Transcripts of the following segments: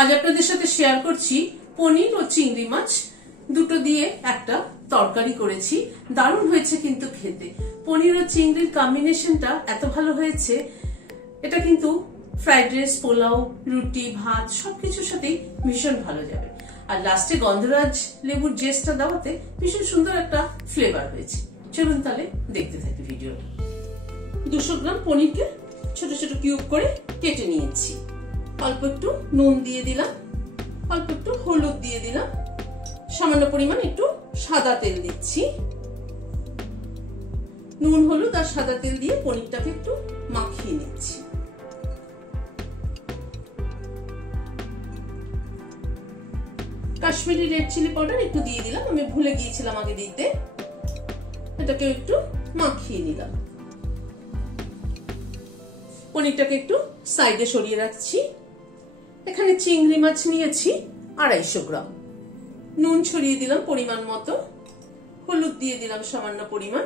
আজ আপনাদের সাথে শেয়ার করছি পনির ও চিংড়ি মাছ দুটো দিয়ে একটা তরকারি করেছি। দারুণ হয়েছে কিন্তু খেতে। পনির ও চিংড়ির কম্বিনেশনটা এত ভালো হয়েছে, এটা কিন্তু ফ্রাইড রাইস, পোলাও, রুটি, ভাত সবকিছুর সাথেই ভীষণ ভালো যাবে। আর লাস্টে গন্ধরাজ লেবুর জেসটা দেওয়াতে ভীষণ সুন্দর একটা ফ্লেভার হয়েছে। চলুন তাহলে দেখতে থাকি ভিডিওটা। 200 গ্রাম পনিরকে ছোট ছোট কিউব করে কেটে নিয়েছি। অল্প একটু নুন দিয়ে দিলাম, অল্প একটু হলুদ দিয়ে দিলাম, সামান্য পরিমাণ একটু সাদা তেল দিচ্ছি। নুন, হলুদ আর সাদা তেল দিয়ে পনিরটাকে একটু মাখিয়ে নিচ্ছি। কাশ্মীরি রেড চিলি পাউডার একটু দিয়ে দিলাম, আমি ভুলে গিয়েছিলাম আগে দিতে। এটাকে একটু মাখিয়ে নিলাম। পনিরটাকে একটু সাইডে সরিয়ে রাখছি। এখানে চিংড়ি মাছ নিয়েছি 250 গ্রাম। নুন ছড়িয়ে দিলাম পরিমাণ মতো, হলুদ দিয়ে দিলাম সামান্য পরিমাণ।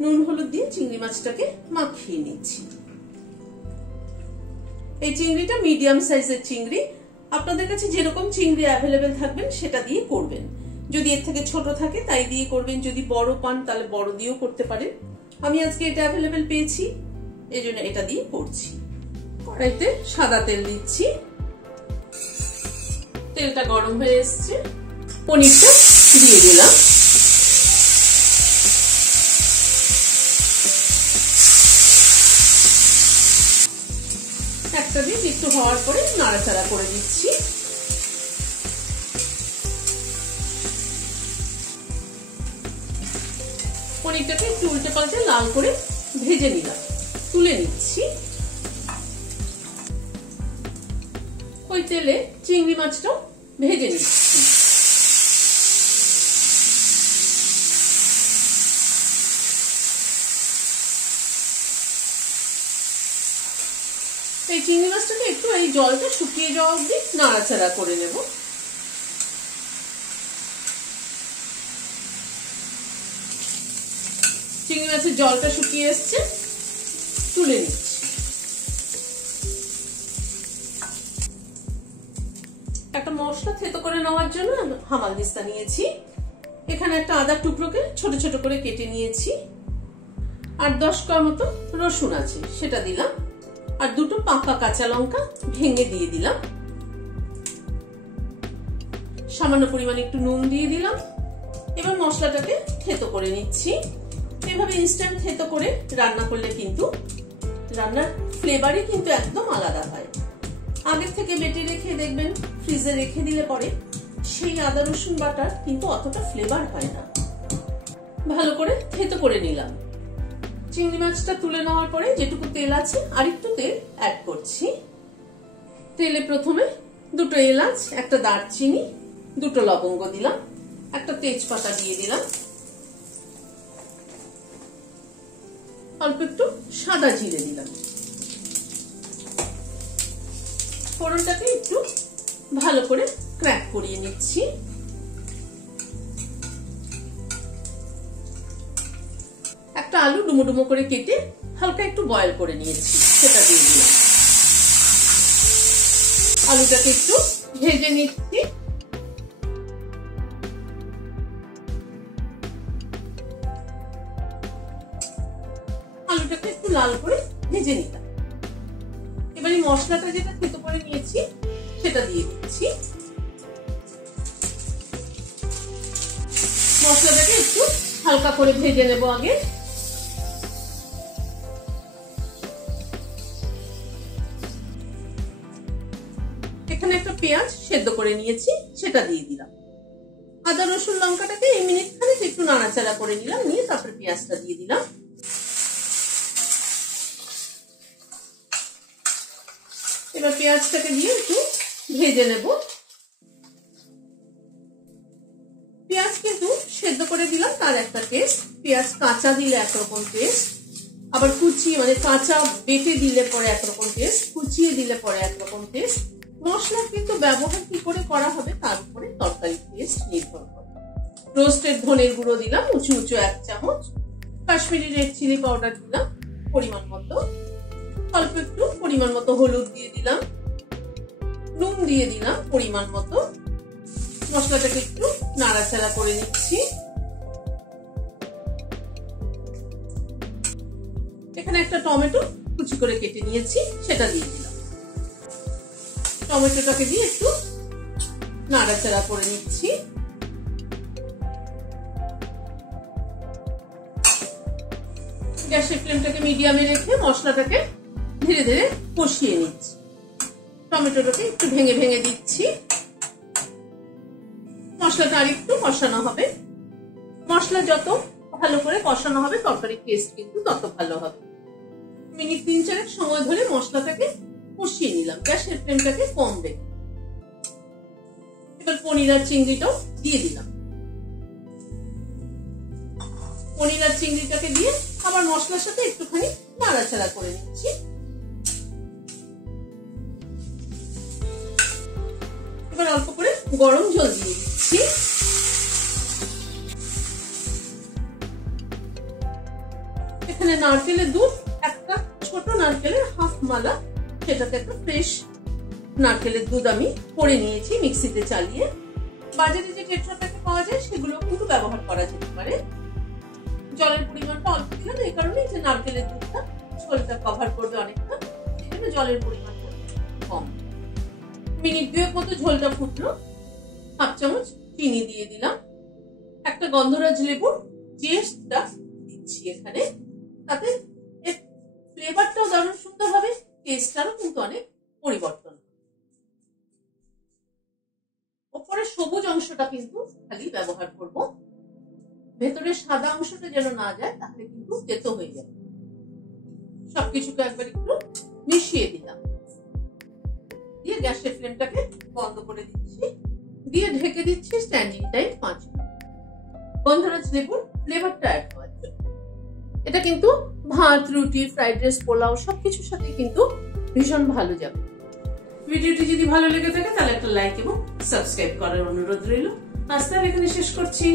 নুন হলুদ দিয়ে চিংড়ি মাছটাকে মাখিয়ে নিচ্ছি। এই চিংড়িটা মিডিয়াম সাইজের চিংড়ি। আপনাদের কাছে যেরকম চিংড়ি অ্যাভেলেবেল থাকবেন সেটা দিয়ে করবেন। যদি এর থেকে ছোট থাকে তাই দিয়ে করবেন, যদি বড় পান তাহলে বড় দিয়েও করতে পারেন। আমি আজকে এটা অ্যাভেলেবেল পেয়েছি, এই জন্য এটা দিয়ে করছি। কড়াইতে সাদা তেল দিচ্ছি। তেলটা গরম হয়ে এসছে, পনিরটা দিয়ে দিলাম। একটা দিন একটু হওয়ার পরে নাড়াচাড়া করে দিচ্ছি। পনিরটাকে একটু উল্টে পাল্টে লাল করে ভেজে নিলাম, তুলে নিচ্ছি। ওই তেলে চিংড়ি মাছটাও ভেজে নিচ্ছি। এই চিংড়ি মাছটাকে একটু এই জলটা শুকিয়ে যাওয়া অবধি নাড়াচাড়া করে নেব। চিংড়ি মাছের জলটা শুকিয়ে এসছে, তুলে নিচ্ছি। একটা মশলা থেতো করে নেওয়ার জন্য হামালদিস্তা নিয়েছি। এখানে একটা আদার টুকরোকে ছোট ছোট করে কেটে নিয়েছি। 8-10 কোয়া মতো রসুন আছে, সেটা দিলাম। আর দুটো পাকা কাঁচা লঙ্কা ভেঙে দিয়ে দিলাম। সামান্য পরিমাণে একটু নুন দিয়ে দিলাম। এবার মশলাটাকে থেতো করে নিচ্ছি। এভাবে ইনস্ট্যান্ট থেতো করে রান্না করলে কিন্তু রান্নার ফ্লেভারই কিন্তু একদম আলাদা হয়। আগের থেকে বেটে রেখে দেখবেন ফ্রিজে রেখে দিলে পরে সেই আদা রসুন বাটার কিন্তু অতটা ফ্লেভার হয় না। ভালো করে থেতো করে নিলাম। চিংড়ি মাছটা তুলে নেওয়ার পরে যেটুকু তেল আছে আর একটু তেল অ্যাড করছি। তেলে প্রথমে 2টো এলাচ, একটা দারচিনি, 2টো লবঙ্গ দিলাম, একটা তেজপাতা দিয়ে দিলাম, অল্প একটু সাদা জিরে দিলাম। ফোড়নটাকে একটু ভালো করে ক্র্যাক করিয়ে নিচ্ছি। একটা আলু ডুমো ডুমো করে কেটে হালকা একটু বয়েল করে নিয়েছি, সেটা দিয়ে দিলাম। আলুটাকে একটু ভেজে নিচ্ছি। আলুটাকে একটু লাল করে ভেজে নিলাম। এবারে মশলাটা যেটা থেতো করে নিয়েছি সেটা দিয়ে দিচ্ছি। মশলাটাকে একটু হালকা করে ভেজে নেব আগে। এখানে একটা পেঁয়াজ সেদ্ধ করে নিয়েছি, সেটা দিয়ে দিলাম। আদা রসুন লঙ্কাটাকে এই মিনিট খানেক একটু নাড়াচাড়া করে নিলাম, নিয়ে তারপরে পেঁয়াজটা দিয়ে দিলাম। এবার পেঁয়াজটাকে দিয়ে একটু ভেজে নেব। পেঁয়াজ কিন্তু সেদ্ধ করে দিলাম, তার একটা টেস্ট। পেঁয়াজ কাঁচা দিলে একরকম টেস্ট, আবার কুচিয়ে মানে কাঁচা বেটে দিলে পরে একরকম টেস্ট, কুচিয়ে দিলে পরে একরকম টেস্ট। মশলা কিন্তু ব্যবহার কি করে করা হবে তার উপরে তরকারির টেস্ট নির্ভর করে। রোস্টেড ধনের গুঁড়ো দিলাম উঁচু উঁচু 1 চামচ, কাশ্মীরি রেড চিলি পাউডার দিলাম পরিমাণ মতো, অল্প একটু পরিমাণ মতো হলুদ দিয়ে দিলাম, নুন দিয়ে দিলাম পরিমাণ মতো। মশলাটাকে একটু নাড়াচাড়া করে নিচ্ছি। এখানে একটা টমেটো কুচি করে কেটে নিয়েছি, সেটা দিয়ে দিলাম। টমেটোটাকে দিয়ে একটু নাড়াচাড়া করে নিচ্ছি। গ্যাসের ফ্লেমটাকে মিডিয়ামে রেখে মশলাটাকে ধীরে ধীরে কষিয়ে নিচ্ছি। টমেটোটাকে একটু ভেঙে ভেঙে দিচ্ছি। মশলাটা আর একটু কষানো হবে। মশলা যত ভালো করে কষানো হবে তরকারির টেস্ট কিন্তু তত ভালো হবে। মিনিট 3-4 সময় ধরে মশলাটাকে কষিয়ে নিলাম, গ্যাসের ফ্লেমটাকে কম রেখে। এবার পনির আর চিংড়িটাও দিয়ে দিলাম। পনির আর চিংড়িটাকে দিয়ে আবার মশলার সাথে একটুখানি নাড়াচাড়া করে নিচ্ছি। এবার অল্প করে গরম জল দিয়ে দিচ্ছি। এখানে নারকেলের দুধ, একটা ছোট নারকেলের হাফ মালা, সেটাতে একটা ফ্রেশ নারকেলের দুধ আমি করে নিয়েছি মিক্সিতে চালিয়ে। বাজারে যে টেট্রা প্যাকে পাওয়া যায় সেগুলো কিন্তু ব্যবহার করা যেতে পারে। জলের পরিমাণটা অল্প দিলাম এই কারণে যে নারকেলের দুধটা ঝোলটা কভার করবে অনেকটা, সেজন্য জলের পরিমাণটা কম। মিনিট 2 মতো ঝোলটা ফুটলো। হাফ চামচ চিনি দিয়ে দিলাম। একটা গন্ধরাজ লেবুর জেস্টটা দিচ্ছি এখানে, তাতে এর ফ্লেভারটাও দারুণ সুন্দর হবে, টেস্টটারও কিন্তু অনেক পরিবর্তন। ওপরে সবুজ অংশটা কিন্তু খালি ব্যবহার করব, ভেতরের সাদা অংশটা যেন না যায়, তাহলে কিন্তু তেতো হয়ে যাবে। সবকিছুকে একবার একটু মিশিয়ে দিলাম, দিয়ে গ্যাসের ফ্লেমটাকে বন্ধ করে দিচ্ছি, দিয়ে ঢেকে দিচ্ছি স্ট্যান্ডিং টাইম 5 মিনিট। গন্ধরাজ লেবুর ফ্লেভারটা অ্যাড হওয়ার জন্য। এটা কিন্তু ভাত, রুটি, ফ্রাইড রাইস, পোলাও সবকিছুর সাথে কিন্তু ভীষণ ভালো যাবে। ভিডিওটি যদি ভালো লেগে থাকে তাহলে একটা লাইক এবং সাবস্ক্রাইব করার অনুরোধ রইল। আজ তাহলে এখানে শেষ করছি।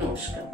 নমস্কার।